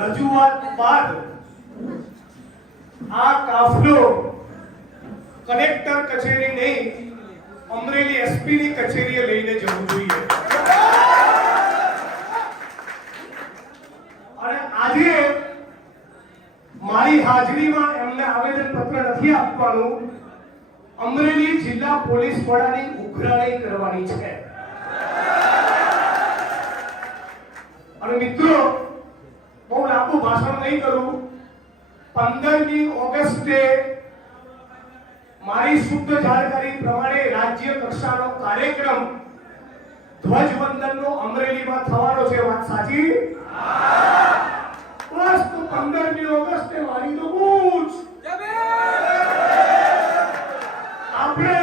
રજૂઆત બાદ આ કાફલો કલેક્ટર કચેરી નહીં અમરેલી એસપી ની કચેરીએ લઈને જવું જોઈએ અને આજે મારી હાજરીમાં એમને આવેદન પત્ર નથી આપવાનું, અમરેલી જિલ્લા પોલીસ વડાની ઉઘરાણી કરવાની છે। અને મિત્રો બહુ લાંબુ ભાષણ નહીં કરું, 15મી ઓગસ્ટે મારી શુદ્ધ જાણકારી પ્રમાણે રાજ્ય કક્ષાનો કાર્યક્રમ ધ્વજવંદનનો અમરેલીમાં થવાનો છે। વાત સાચી? બસ તો 15મી ઓગસ્ટે મારી તો પૂછ આપણે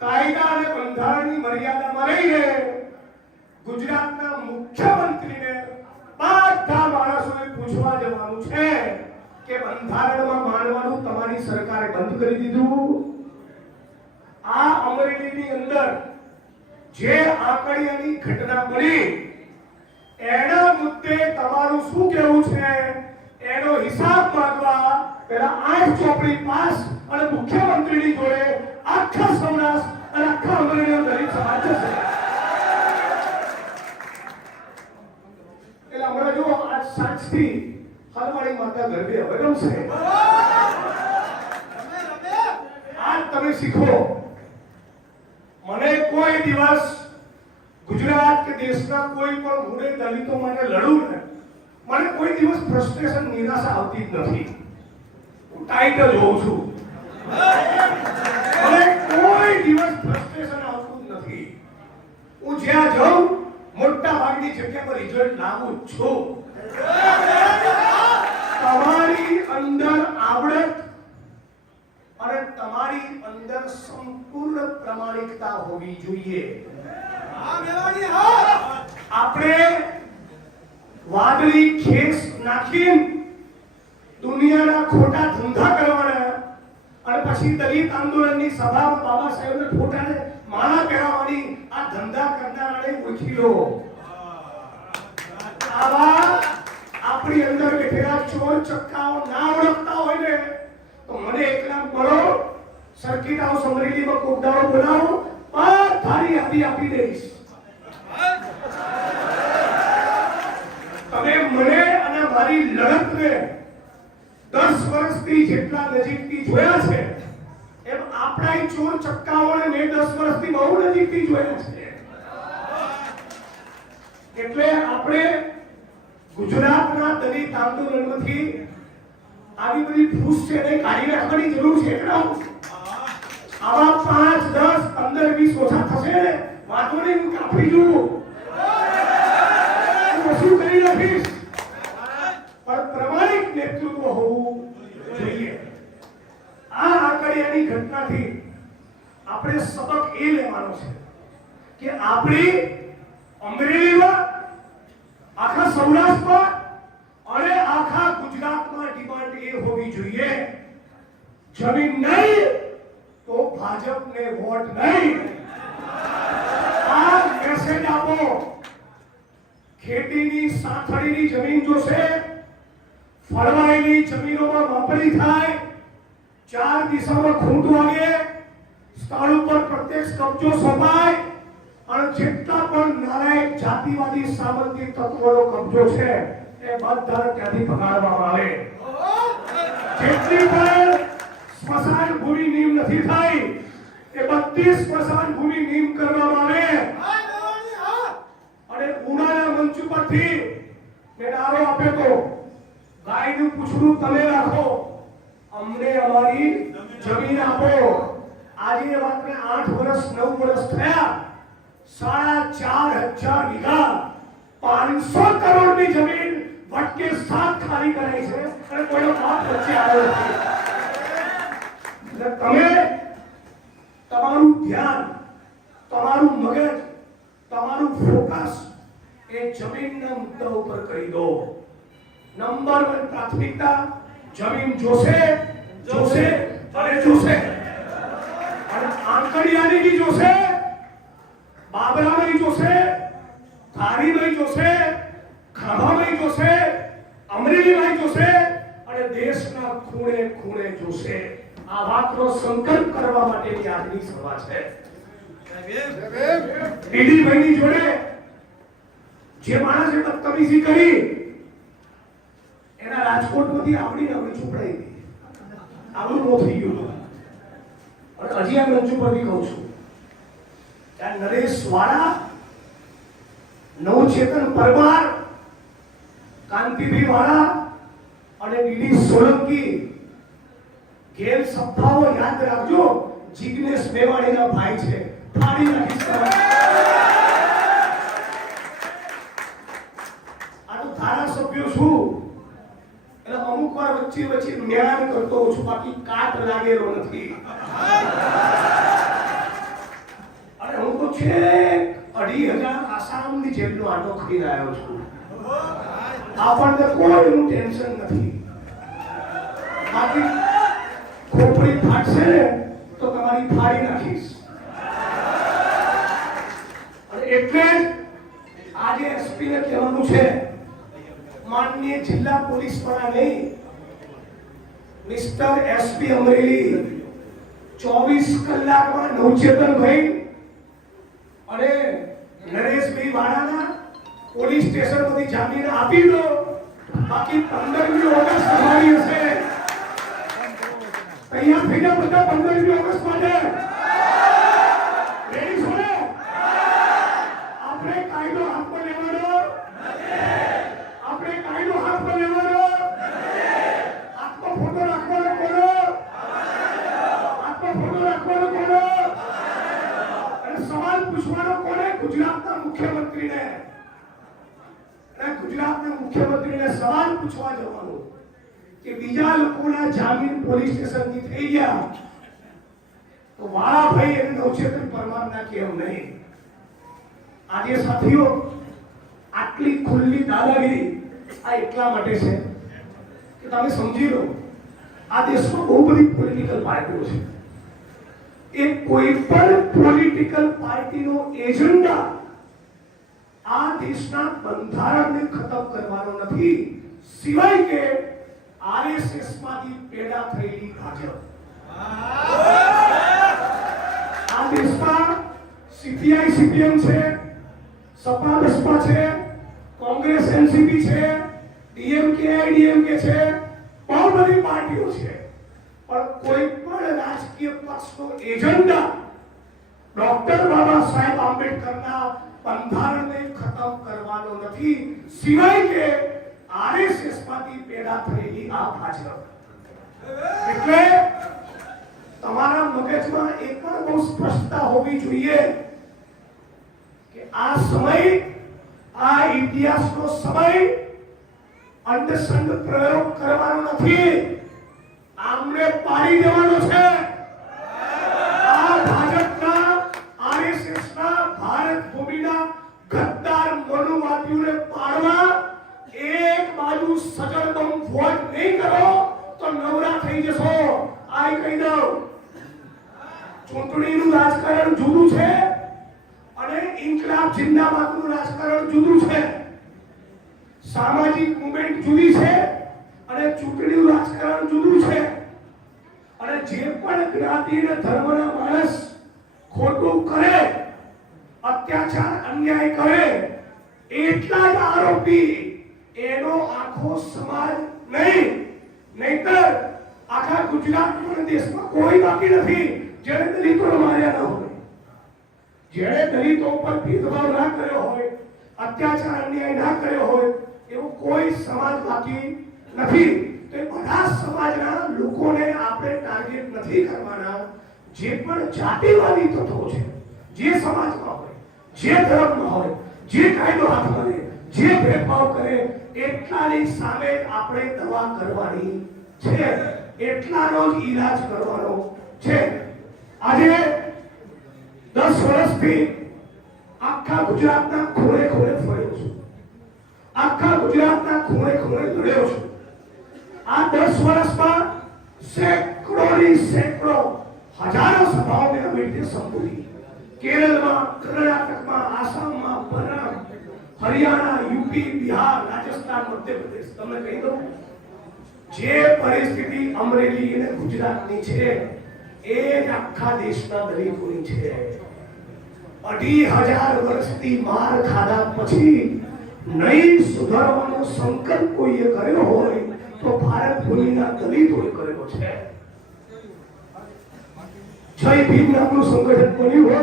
કાયદા અને બંધારણની મર્યાદામાં રહીને ગુજરાતના મુખ્યમંત્રીને બધા માણસોએ પૂછવા જવાનું છે કે બંધારણમાં માનવાનું તમારી સરકારે બંધ કરી દીધું। આ અમરેલીની અંદર જે આંકડિયાની ઘટના બની એના મુદ્દે તમારું શું કહેવું છે એનો હિસાબ માંગવા પેલા 8 ચોપડી પાસ અને મુખ્યમંત્રીની જોડે આખા સૌરાષ્ટ્ર અને આખા અમરેલીનો દરેક સમાજ છે। એટલે હમણાં જો આજ સાંજથી હલવાડી માતા ગરબે હવે રમશે। આજ તમે શીખો, મને કોઈ દિવસ ગુજરાત કે દેશના કોઈ પણ મૂળે દલિતો માટે લડું ને મને કોઈ દિવસ ફ્રસ્ટ્રેશન નિરાશા આવતી જ નથી। હું ટાઈટલ હોઉં છું, મને કોઈ દિવસ ફ્રસ્ટ્રેશન આવતું જ નથી। હું જ્યાં જાઉં મોટા ભાગની જગ્યા પર રિઝલ્ટ લાવું છું। તમારી અંદર આવડત અને તમારી અંદર સંપૂર્ણ પ્રમાણિકતા હોવી જોઈએ। આપણે વાદળી ખેસ નાખીને દુનિયાના ખોટા ધંધા કરવાના અને પછી દલિત આંદોલનની સભામાં બાબા સાહેબના ફોટાને માળા પહેરાવવાની આ ધંધા કરનારાને ઓળખી લો। આવા આપણી અંદર બેઠેલા ચોર ચક્કાઓ ના ઓળખતા હોય ને તો મને એકલા બોલો, સર્કિટ હાઉસ અમરેલીમાં કોક દાડો બોલાવો, બધાની યાદી આપી દઈશ। તમે મને અને મારી લડતને 10 વર્ષથી જેટલા નજીકથી જોયા છે એમ આપણા ચોર ચક્કાઓને મેં 10 વર્ષથી બહુ નજીકથી જોયા છે। એટલે આપણે ગુજરાતના દલિત આંદોલનમાંથી આવી બધી ફૂસ છે એને કાઢી નાખવાની જરૂર છે। આવા 5, 10, 15, 20 ઓછા થશે વાંધો નહીં, હું કાપી દઉં, શું કરી નાખીશ, પણ પ્રમાણિક નેતૃત્વ હોવું જોઈએ। આ આંકડિયાની ઘટનાથી આપણે સબક એ લેવાનો છે કે આપણી અમરેલીમાં, આખા સૌરાષ્ટ્રમાં અને આખા ગુજરાતમાં ડિમાન્ડ એ હોવી જોઈએ, જમીન નહીં તો ભાજપને વોટ નહીં। આ મેસેજ આપો। ખેતીની સાથળીની જમીન જોશે, ફળવાયેલી જમીનોમાં વાપરી થાય, 4 દિશામાં ખૂંટ વાગે, સ્થળ ઉપર પ્રત્યક્ષ કબજો સોંપાય અને જેટલા પણ નાલાયક જાતિવાદી સામંતી તત્વોનો કબજો છે એ બધા ત્યાંથી ભગાડવામાં આવે। જેટલી પણ સ્મશાન ભૂમિ નીમ નથી થઈ એ બધી સ્મશાન ભૂમિ નીમ કરવામાં આવે। અને ઉનાળા મંચ પરથી મેં નારો આપ્યો તો ગાયનું પૂછડું તમે રાખો, અમને અમારી જમીન આપો। આજે એ વાતને 8 વર્ષ 9 વર્ષ થયા, 4,500 વીઘા 500 કરોડની જમીન વટકે 7 ખાલી કરાઈ છે અને કોઈનો બાપ વચ્ચે આવ્યો નથી। એટલે તમે તમારું ધ્યાન, તમારું મગજ, તમારું ફોકસ એ જમીનના મુદ્દા ઉપર કરી દો। નંબર 1 પ્રાથમિકતા જમીન જોશે, જોશે અને જોશે। અને આંકડિયાની જોશે, બાબરાની જોશે, ધારીની જોશે, ખાભાની જોશે, ખૂણે ખૂણે જોશે. આ વાતનો સંકલ્પ કરવા માટેની આજની સભા છે. દીદીભાઈની જોડે જે માણસે બદતમીજી કરી એના રાજકોટમાંથી આવડી ચોપડાઈ ગઈ. આવડું નો થઈ ગયું. અને હજી આ મંચ ઉપરથી કહું છું કે નરેશ વાળા, નવચેતન પરમાર, કાંતિભાઈ વાળા અને ડીડી સોલંકી ગેર સપ્તાહો યાદ રાખજો. જિગ્નેશ મેવાણીના ભાઈ છે. ફાડી નાખીશ. આ તો ધારાસભ્યો છું એટલે અમુક વાર વચ્ચે જ્ઞાન કરતો હોઉં છું, બાકી કાટ લાગેલો નથી. અને હું તો છે 2,500 આસામની જેટલો આટો ખરી રહ્યો છું. આપણને કોઈનું ટેન્શન નથી. બાકી ખોપડી ફાટશે તો તમારી ફાડી નાખીશ. અને એટલે આજે એસપી ને કહેવાનું છે, માનનીય જિલ્લા પોલીસ વડા નહીં, મિસ્ટર એસપી અમરેલી 24 કલાકમાં નવચેતનભાઈ અને નરેશભાઈ વાળાના પોલીસ સ્ટેશનમાંથી જામીન આપી દો. બાકી 15મી ઓગસ્ટ તમારી હશે. તૈયાર થઈ જાઓ બધા 15મી ઓગસ્ટ માટે. રેડી છો ને? આપણે કાયદો હાથમાં લેવાનો નથી. આપણે કાયદો હાથમાં લેવાનો નથી. હાથમાં ફોટો રાખવાનો કોનો? હાથમાં ફોટો રાખવાનો કોનો? અને સવાલ પૂછવાનો કોને? ગુજરાતના મુખ્યમંત્રીને. ગુજરાતના મુખ્યમંત્રીને સવાલ પૂછવા જવાનું કે બીજા લોકોના જામીન પોલીસ સ્ટેશનથી થઈ ગયા તો વાળાભાઈ અને નવચેતન પરમારના કેમ નહીં? આજે સાથીઓ, આટલી ખુલ્લી દાદાગીરી આ એટલા માટે છે કે તમે સમજી લો, આ દેશમાં બહુ બધી પોલિટિકલ પાર્ટીઓ છે. એ કોઈ પણ પોલિટિકલ પાર્ટીનો એજન્ડા આ દેશના બંધારણને ખતમ કરવાનો નથી, સિવાય કે આરએસએસ માંથી પેદા થયેલી ભાજપ. આ દેશમાં સીપીઆઈ સીપીએમ છે, સપા બસપા છે, કોંગ્રેસ એનસીપી છે, ડીએમકે આઈડીએમકે છે, બહુ બધી પાર્ટીઓ છે. પણ કોઈ પણ રાજકીય પક્ષનો એજન્ડા ડોક્ટર બાબા સાહેબ આંબેડકરના બંધારણને ખતમ કરવાનો નથી, સિવાય કે આરએસએસ માંથી પેદા થયેલી આ ભાજપ. એટલે તમારા મગજમાં એક પણ બહુ સ્પષ્ટતા હોવી જોઈએ કે આ સમય, આ ઇતિહાસનો સમય અંધશ્રદ્ધ પ્રયોગ કરવાનો નથી, આમને પાડી દેવાનો છે. આ ભાજપના, આરએસએસના, ભારત ભૂમિના ગદ્દાર મનુવાદીઓને પાડવા એક બાજુ સજળબમ વોટ નહીં કરો તો નવરા થઈ જશો. આ કહી દઉં, ચૂંટણીનું રાજકારણ જુદું છે અને ઇન્કલાબ જિંદાબાદનું રાજકારણ જુદું છે. સામાજિક મુવમેન્ટ જુદી છે અને ચૂંટણીનું રાજકારણ જુદું છે. અને જે પણ જ્ઞાતિ અને ધર્મના માણસ ખોટું કરે, અત્યાચાર અન્યાય કરે, એટલા જ આરોપી એનો આખો સમાજ નહીં. નહીતર આખા ગુજરાતમાં દેશમાં કોઈ બાકી નથી જેણે દલિતોને માર્યા ન હોય, જેણે દલિતો ઉપર ભેદભાવ ના કર્યો હોય, અત્યાચાર અન્યાય ના કર્યો હોય, એવો કોઈ સમાજ બાકી નથી. તો બધા સમાજના લોકોને આપણે ટાર્ગેટ નથી કરવાના. જે પણ જાતિવાદી તત્વો છે, જે સમાજમાં હોય, જે ધર્મમાં હોય, જે કાયદો હાથમાં લે, જે ભેદભાવ કરે, એટલાની સામે આપણે દવા કરવાની છે, એટલાનો જ ઈલાજ કરવાનો છે. આજે 10 વર્ષથી આખા ગુજરાતના ખૂણે ખૂણે ફર્યો છું, આખા ગુજરાતના ખૂણે ખૂણે લડ્યો છું. આ 10 વર્ષમાં સેંકડો હજારો સભાઓને અમે સંબોધી. કેરળમાં, કર્ણાટકમાં, આસામમાં, હરિયાણા, યુપી, બિહાર, રાજસ્થાન, મધ્યપ્રદેશ. તમને કહી દઉં, જે પરિસ્થિતિ અમરેલી અને ગુજરાતની છે એ જ આખા દેશના દલિતોની છે. 2500 વર્ષથી માર ખાધા પછી નહીં સુધારવાનો સંકલ્પ કોઈએ કર્યો હોય તો ભારત ભૂમિના દલિતોએ કર્યો છે. જય ભીમ નામનું સંગઠન બન્યું હોય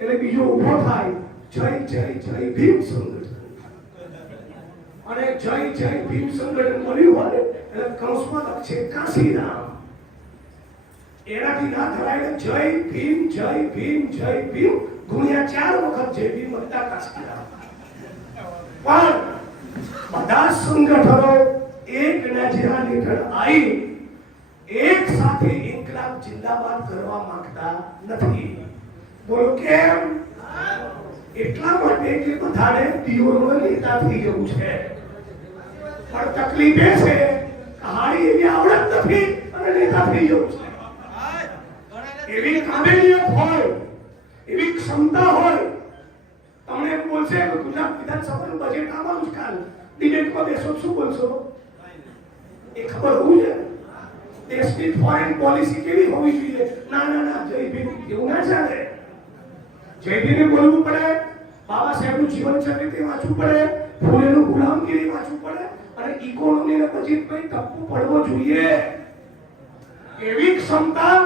એટલે બીજો ઉભો થાય જય જય જય ભીમ સંગઠન, અને જય જય ભીમ સંગઠન બન્યું હોય એટલે કૌંસમાં લખશે કાશીરામ. એનાથી ના થવાય જય ભીમ જય ભીમ જય ભીમ ગુણ્યા 4 વખત જય ભીમ વત્તા કાશીરામ. પણ બધા સંગઠનો એક નજરા હેઠળ આવી એક સાથે ઇન્કલાબ જિંદાબાદ કરવા માંગતા નથી. બોલો કેમ? એટલા માટે કે બધાને પિયોનો નેતા થઈ જવું છે. પણ તકલીફ એ છે કહાણી એવી આવડત નથી અને નેતા થઈ જવું છે. એવી કાબેલિયત હોય, એવી ક્ષમતા હોય, તમને એમ બોલશે કે ગુજરાત વિધાનસભાનું બજેટ આવવાનું છે કાલ, ડિબેટમાં બેસો શું બોલશો? એ ખબર હોવું છે દેશની ફોરેન પોલિસી કેવી હોવી જોઈએ. ના ના ના જય ભીમ એવું ના ચાલે. જય ભીમને બોલવું પડે, બાબા સાહેબનું જીવન ચરિત્ર વાંચવું પડે, ફૂલેનું ગુલામગીરી વાંચવું પડે, અને ઇકોનોમીને બજેટમાં ટપ્પુ પડવો જોઈએ. એવી ક્ષમતા,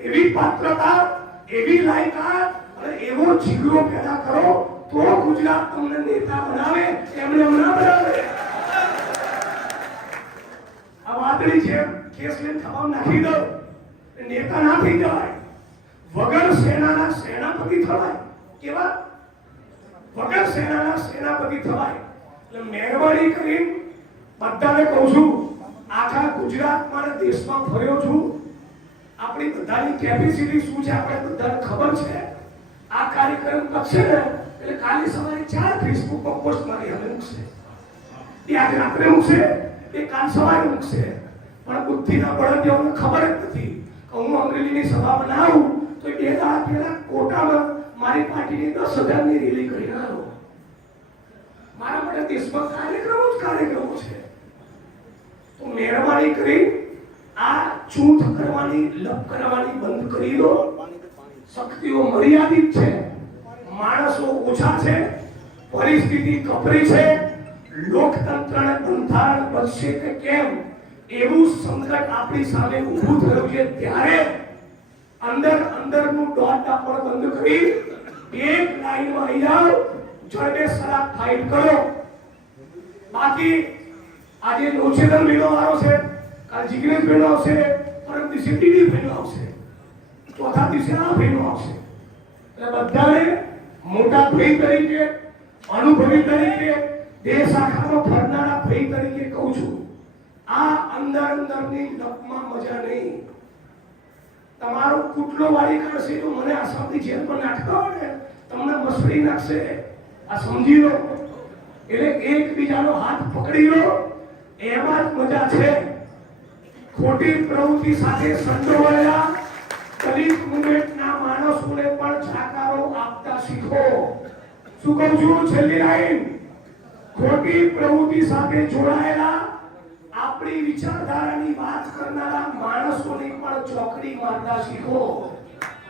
એવી પાત્રતા, એવી લાયકાત અને એવો જીગરો પેદા કરો તો ગુજરાત તમને નેતા બનાવે, એમને ના બનાવે. આ વાદળી છે કેસ લઈને ખબર નાખી દો, નેતા ના થઈ જવાય. વગર સેનાના સેનાપતિ થવાય. કેવા? વગર સેનાના સેનાપતિ થવાય. એટલે મહેરબાની કરીને બધાને કહું છું, આખા ગુજરાતમાં અને દેશમાં ફર્યો છું. આપણી બધાની કેપેસિટી શું છે આપણે બધાને ખબર છે. આ કાર્યક્રમ કરશે ને એટલે કાલે સવારે 4 ફેસબુકમાં પોસ્ટ મારી હવે મૂકશે, એ આજે રાત્રે મૂકશે, એ કાલ સવારે મૂકશે. પણ બુદ્ધિના બળદોને ખબર જ નથી કે હું અમરેલીની સભામાં ના આવું તો 2 દાડા પહેલા કોટામાં મારી પાર્ટીની 10,000ની રેલી કરી આવ્યો. મારા માટે દેશમાં કાર્યક્રમો છે. તો મહેરબાની કરી આ ચૂંટ કરવાની, લપ કરવાની બંધ કરી દો. શક્તિઓ મર્યાદિત છે, માણસો ઓછા છે, પરિસ્થિતિ કપરી છે. લોકતંત્રને બંધારણ બચશે કે કેમ એવું સંકટ આપણી સામે ઊભું થયું છે. ત્યારે અંદરનું દોટ આપણ બંધ કરી એક લાઈનમાં આવી જાઓ, જડબે સરાબ ફાઇટ કરો. બાકી આજે નોચેદર મહિનો આવ્યો છે, કાલ જીગ્નેશ મહિનો આવશે, પરમ દિવસે ટીડી મહિનો આવશે, ચોથા દિવસે આ મહિનો આવશે. એટલે બધાને મોટા ભાઈ તરીકે, અનુભવી તરીકે, દેશ આખાનો ફરનારા ભાઈ તરીકે કહું છું, આ અંદરની લપમાં મજા નહીં. તમારો કુટલો વાળી કાઢશે તો મને આસામથી જેલ પર નાખતા હોય ને તમને મસળી નાખશે. આ સમજી લો. એટલે એકબીજાનો હાથ પકડી લો, એમાં જ મજા છે. ખોટી પ્રવૃત્તિ સાથે સંડોવાયેલા દલિત મુવમેન્ટના માણસોને પણ જાકારો આપતા શીખો. શું કહું છું? છેલ્લી લાઈન, ખોટી પ્રવૃત્તિ સાથે જોડાયેલા આપણી વિચારધારાની વાત કરનારા માણસોની પણ ચોકડી મારતા શીખો.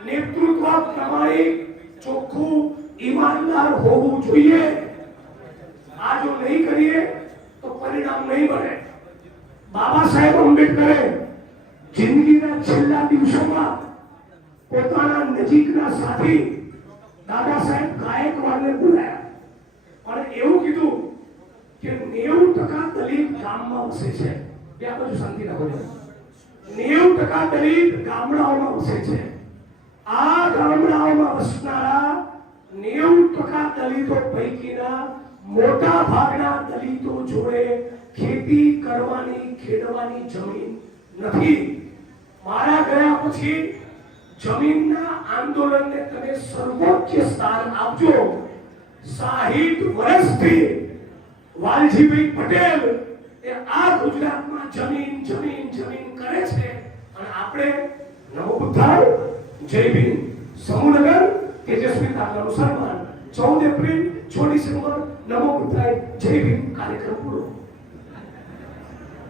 નેતૃત્વ પ્રમાણિક, ચોખ્ખું, ઈમાનદાર હોવું જોઈએ. આ જો નહીં કરીએ તો પરિણામ નહીં મળે. બાબા સાહેબ આંબેડકરે જિંદગીના છેલ્લા દિવસોમાં પોતાના નજીકના સાથી દાદા સાહેબ ગાયકવાડને બોલાયા અને એવું કીધું કે 90% દલિત ગામમાં વસે છે. ત્યાં બધું શાંતિ રાખો. 90% દલિત ગામડાઓમાં વસે છે. આ ગામડાઓમાં વસનારા 90% દલિતો પૈકીના મોટા ભાગના દલિતો જોડે ખેતી કરવાની, ખેડવાની જમીન નથી. મારા ગયા પછી જમીનના આંદોલનને તમે સર્વોચ્ચ સ્થાન આપજો. 60 વર્ષથી વાલજીભાઈ પટેલ એ આ ગુજરાતમાં જમીન જમીન જમીન કરે છે અને આપણે નમો બુદ્ધાય, જય ભીમ, સમૂહનગર તેજસ્વી તાલાનું સન્માન 14 એપ્રિલ, 6 ડિસેમ્બર, નમો બુદ્ધાય, જય ભીમ કાર્યક્રમ પૂરો.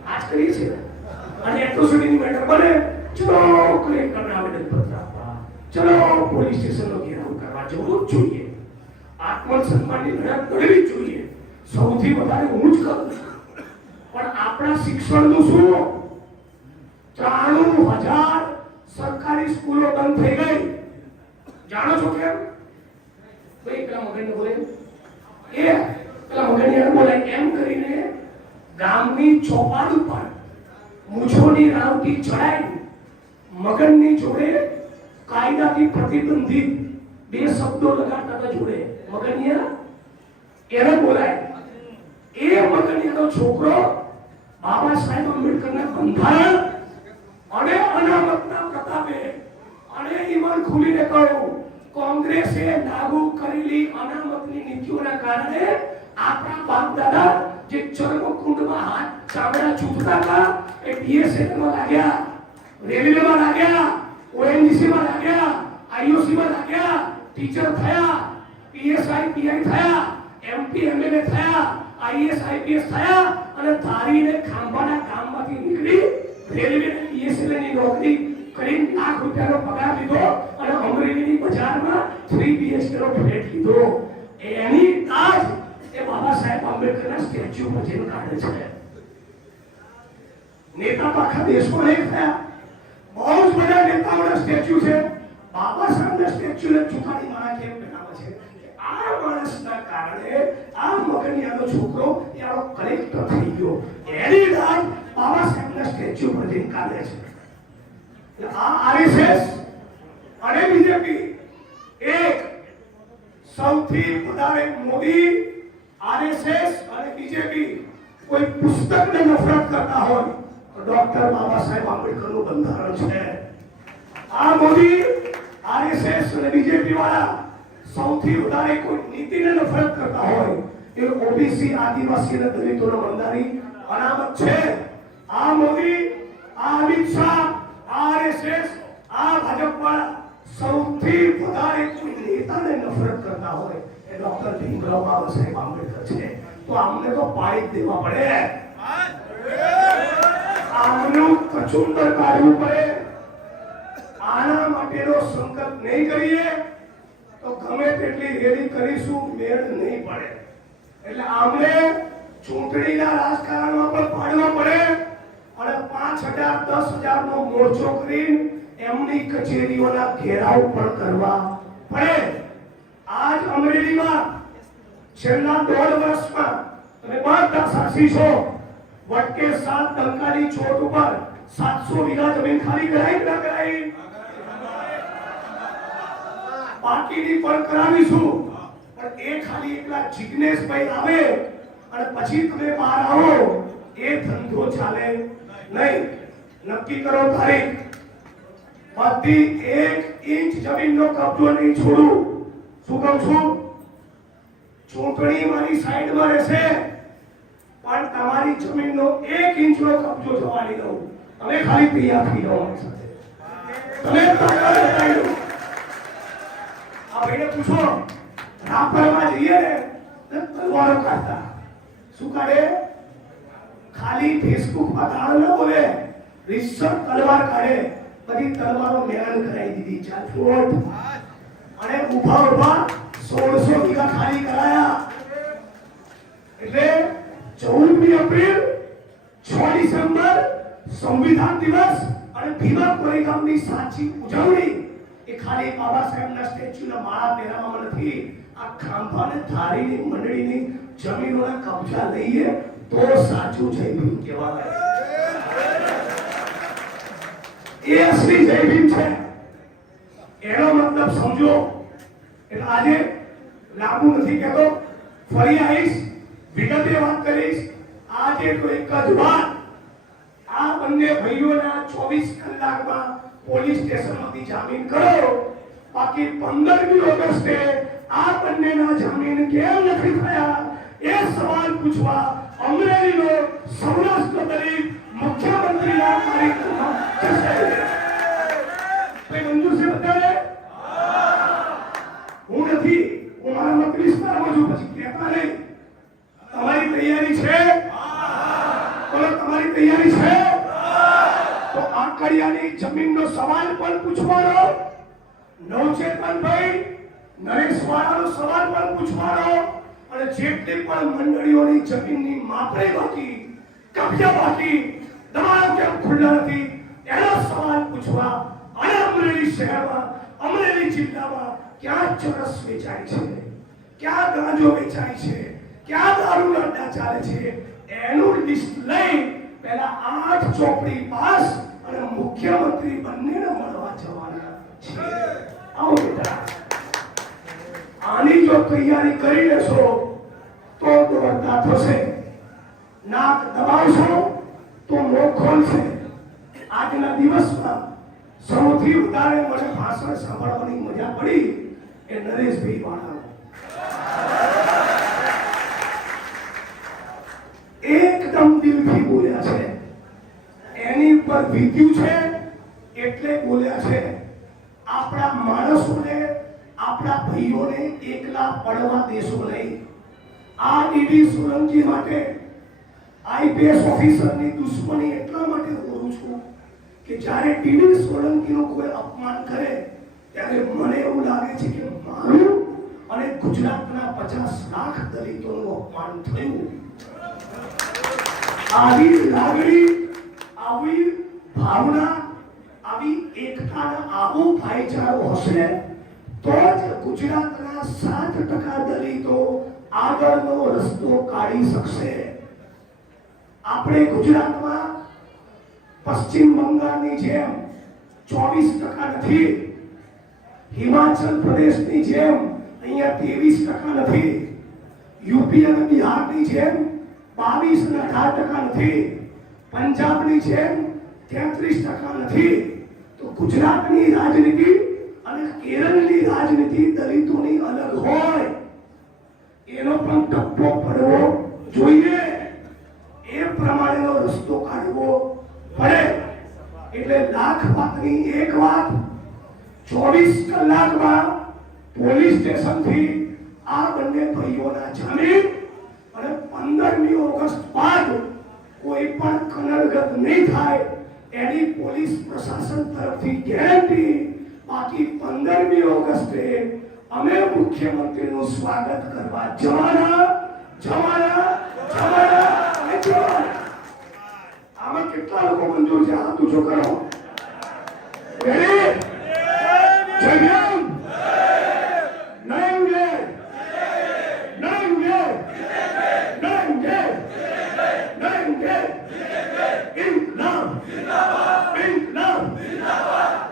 આજ કરીએ છીએ. અને એટ્રોસિટીની મેટર બને, ચલો કલેક્ટરને આવેદનપત્ર આપવા, ચલો પોલીસ સ્ટેશનનો ઘેરાવ કરવા જવું જ જોઈએ. આત્મસન્માનની લડત લડવી જોઈએ. સૌથી વધારે હું જ કરું છું. પણ આપણા શિક્ષણનું શું? 93,000 સરકારી સ્કૂલો બંધ થઈ ગઈ. જાણો છો કેમ? ભાઈ પેલા મગનને બોલે એ પેલા મગનને બોલે એમ કરીને ગામની ચોપાલ ઉપર મૂછોની રાવટી ચડાઈ મગનની જોડે કાયદાથી પ્રતિબંધિત 2 શબ્દો લગાડતા હતા જોડે. મગનિયા એને બોલાય. એ મગનિયાનો છોકરો બાબા સાહેબ આંબેડકરના બંધારણ અને અનામતના પ્રતાપે અને ઈવન ખુલીને કહ્યું કોંગ્રેસે લાગુ કરેલી અનામતની નીતિઓના કારણે આપણા બાપ દાદા જે ચર્મકુંડમાં હાથ ચામડા ચૂંટતા હતા એ બીએસએફમાં લાગ્યા, રેલવેમાં લાગ્યા, ઓએનજીસીમાં લાગ્યા, આઈઓસીમાં લાગ્યા, ટીચર થયા, પીએસઆઈ પીઆઈ થયા, એમપી એમએલએ થયા, આઈએસ આઈપીએસ થયા અને ધારીને ખાંભાના ગામમાંથી નીકળી રેલવે પીએસએલની નોકરી કરીને લાખ રૂપિયાનો પગાર લીધો અને અમરેલીની બજારમાં 3 BHK નો ફ્લેટ લીધો. એની તાજ એ બાબા સાહેબ આંબેડકરના સ્ટેચ્યુ પર જઈને કાઢે છે. નેતા તો આખા દેશમાં એક થયા, બહુ જ બધા નેતાઓના સ્ટેચ્યુ છે. બાબા સાહેબના સ્ટેચ્યુને ચુકાડી મારા કેમ બનાવે છે? આ માણસના કારણે આ મગનિયાનો છોકરો યારો કલેક્ટર થઈ ગયો. એની તાજ બાબા સાહેબના સ્ટેચ્યુ પર જઈને કાઢે છે. આ આરએસએસ અને બીજેપી એક સૌથી વધારે મોદી આરએસએસ અને બીજેપી કોઈ પુસ્તકને નફરત કરતા હોય તો ડોક્ટર બાબા સાહેબ આંબેડકરનું બંધારણ છે. આ મોદી આરએસએસ અને બીજેપી વાળા સૌથી વધારે કોઈ નીતિને નફરત કરતા હોય એ ઓબીસી આદિવાસી અને દલિતોનો બંધારી અનામત છે. આ મોદી, આ અમિત શાહ, આરએસએસ, આ ભાજપ વાળા સૌથી વધારે કોઈ નેતાને નફરત કરતા હોય એ ડોક્ટર ભીમરાવ બાબા સાહેબ આંબેડકર છે. તો અમને તો પાડી દેવા પડે, આમનું કચુંબર કાઢવું પડે. આના માટેનો સંકલ્પ નહીં કરીએ તો ગમે તેટલી રેલી કરીશું મેળ નહીં પડે. એટલે આમને ચૂંટણીના રાજકારણમાં પણ પાડવા પડે અને 5,000 10,000 નો મોરચો કરી એમની કચેરીઓના ઘેરાવ પણ કરવા પડે. આજ અમરેલીમાં છેલ્લા 1.5 વર્ષમાં તમે બધા સાક્ષી છો, વટકે 7 ટંકાની ચોટ ઉપર 700 વીઘા જમીન ખાલી કરાઈ કે ના કરાઈ? બાકીની પણ કરાવીશું. પણ એ ખાલી એકલા જિગ્નેશભાઈ આવે અને પછી તમે બહાર આવો એ ધંધો ચાલે નહીં. નક્કી કરો તારીખ. બધી 1 ઇંચ જમીનનો કબજો નહીં છોડું. શું કહું છું? ચૂંટણી મારી સાઈડમાં રહેશે પણ તમારી જમીનનો 1 ઇંચનો કબજો જવા નહીં દઉં. તમે ખાલી તૈયાર થઈ જાઓ મારી સાથે. તમે તાકાત બતાવી દો. આ ભાઈને પૂછો, રાપરમાં જઈએ ને તલવારો કાઢતા. શું કાઢે? ખાલી ફેસબુકમાં ગાળ ન બોલે, રિસર્ચ તલવાર કાઢે. બધી તલવારો મેળાન કરાવી દીધી. ચાલ ફોટ અને ઉભા ઉભા 1600 વીઘા ખાલી કરાયા. એટલે 14મી એપ્રિલ, 6 ડિસેમ્બર સંવિધાન દિવસ અને ભીમા કોરેગામની સાચી ઉજવણી એ ખાલી બાબા સાહેબના સ્ટેચ્યુના માળા પહેરાવવામાં નથી. આ ખાંભાને ધારીની મંડળીની જમીનોના કબજા લઈએ તો સાચું જય ભીમ કહેવાય. એ અસલી જય ભીમ છે. એનો મતલબ સમજો. એટલે આજે લાંબુ નથી કહેતો, ફરી આવીશ, વિગતે વાત કરીશ. આજે તો એક જ વાત, આ બંને ભાઈઓના 24 કલાકમાં પોલીસ સ્ટેશનમાંથી જામીન કરો. બાકી 15મી ઓગસ્ટે આ બંનેના જામીન કેમ નથી થયા એ સવાલ પૂછવા અમરેલીનો સૌરાષ્ટ્ર દલિત મુખ્યમંત્રીના કાર્યક્રમમાં જશે. કોઈ મંજૂર છે બધાને? હું નથી, હું મારા મત વિસ્તારમાં છું. પછી કહેતા નહીં. તમારી તૈયારી છે? બોલો, તમારી તૈયારી છે? કાકડિયાની જમીનનો સવાલ પણ પૂછવાનો, નવચેતનભાઈ નરેશવાળાનો સવાલ પણ પૂછવાનો, અને જેટલી પણ મંડળીઓની જમીનની માપણી બાકી, કબજા બાકી, દબાણ કેમ ખુલ્લા નથી એનો સવાલ પૂછવા અને અમરેલી શહેરમાં, અમરેલી જિલ્લામાં ક્યાં ચરસ વેચાય છે, ક્યાં ગાંજો વેચાય છે, ક્યાં દારૂના અડ્ડા ચાલે છે, એનું લિસ્ટ લઈ પહેલા 8 ચોપડી પાસ અને મુખ્યમંત્રી બંનેને મળવા જવાના છે. આવો બેટા, આની જો તૈયારી કરી લેશો તો દોડતા થશે. નાક દબાવશો તો મોં ખોલશે. આજના દિવસમાં સૌથી વધારે મને ભાષણ સાંભળવાની મજા પડી એ નરેશભાઈ વાળા એકદમ દિલથી બોલ્યા છે. એની ઉપર વીત્યું છે એટલે બોલ્યા છે. આપણા માણસોને, આપણા ભાઈઓને એકલા પડવા દેશો નહીં. આ ડીડી સોલંકી માટે આઈપીએસ ઓફિસરની દુશ્મની એટલા માટે કરું છું કે જ્યારે ડીડી સોલંકીનું કોઈ અપમાન કરે ત્યારે મને એવું લાગે છે કે મારું અને ગુજરાતના 50 લાખ દલિતોનું અપમાન થયું. આવી લાગણી, આવી ભાવના, આવી એકતાના આવો ભાઈચારો હશે તો જ ગુજરાતના 7% દલિતો આગળનો રસ્તો કાઢી શકશે. આપણે ગુજરાતમાં પશ્ચિમ બંગાળની જેમ 24% નથી, હિમાચલ પ્રદેશની જેમ અહીંયા 23% નથી, યુપી અને બિહારની જેમ 22 અને 18% નથી, પંજાબની જેમ 33% નથી. તો ગુજરાતની રાજનીતિ અને કેરળની રાજનીતિ દલિતોની અલગ હોય, એનો પણ ટપ્પો પડવો જોઈએ. એ પ્રમાણેનો રસ્તો કાઢવો પડે. એટલે લાખ વાતની એક વાત, 24 કલાકમાં પોલીસ સ્ટેશનથી આ બંને ભાઈઓના જામીન અને 15મી ઓગસ્ટ બાદ કોઈ પણ કનડગત નહીં થાય એની પોલીસ પ્રશાસન તરફથી ગેરંટી. બાકી 15મી ઓગસ્ટે અમે મુખ્યમંત્રીનું સ્વાગત કરવા જવાના. આમાં કેટલા લોકો મંજૂર છે? હાથ ઊંચો કરો. જય ભીમ. નરેન્દ્ર इंकलाब इंकलाब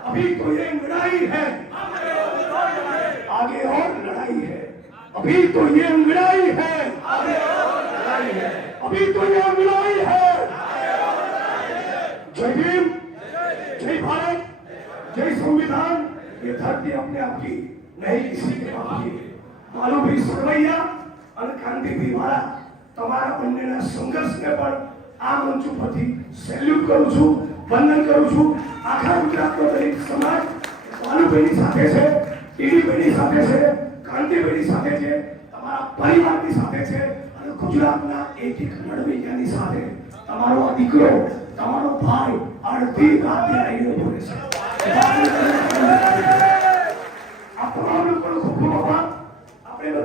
अभी तो ये लड़ाई है, आगे और लड़ाई है. अभी तो ये लड़ाई है, आगे और लड़ाई है. अभी तो ये लड़ाई है. जय भीम, जय भारत, जय संविधान. ये धरती अपने आप की नहीं, किसी के बाप की. मालूम भी सरवैया और कांति भी वाला તમારા બંનેના સંઘર્ષને પણ આ મંચ ઉપરથી સેલ્યુટ કરું છું, વંદન કરું છું. આખા ગુજરાતનો દરેક સમાજ વાલુભાઈની સાથે છે, ટીડીભાઈની સાથે છે, કાંતિભાઈની સાથે છે, તમારા પરિવારની સાથે છે અને ગુજરાતના એક લડવૈયાની સાથે તમારો દીકરો, તમારો ભાઈ અડધી રાતે આવીને બોલે છે.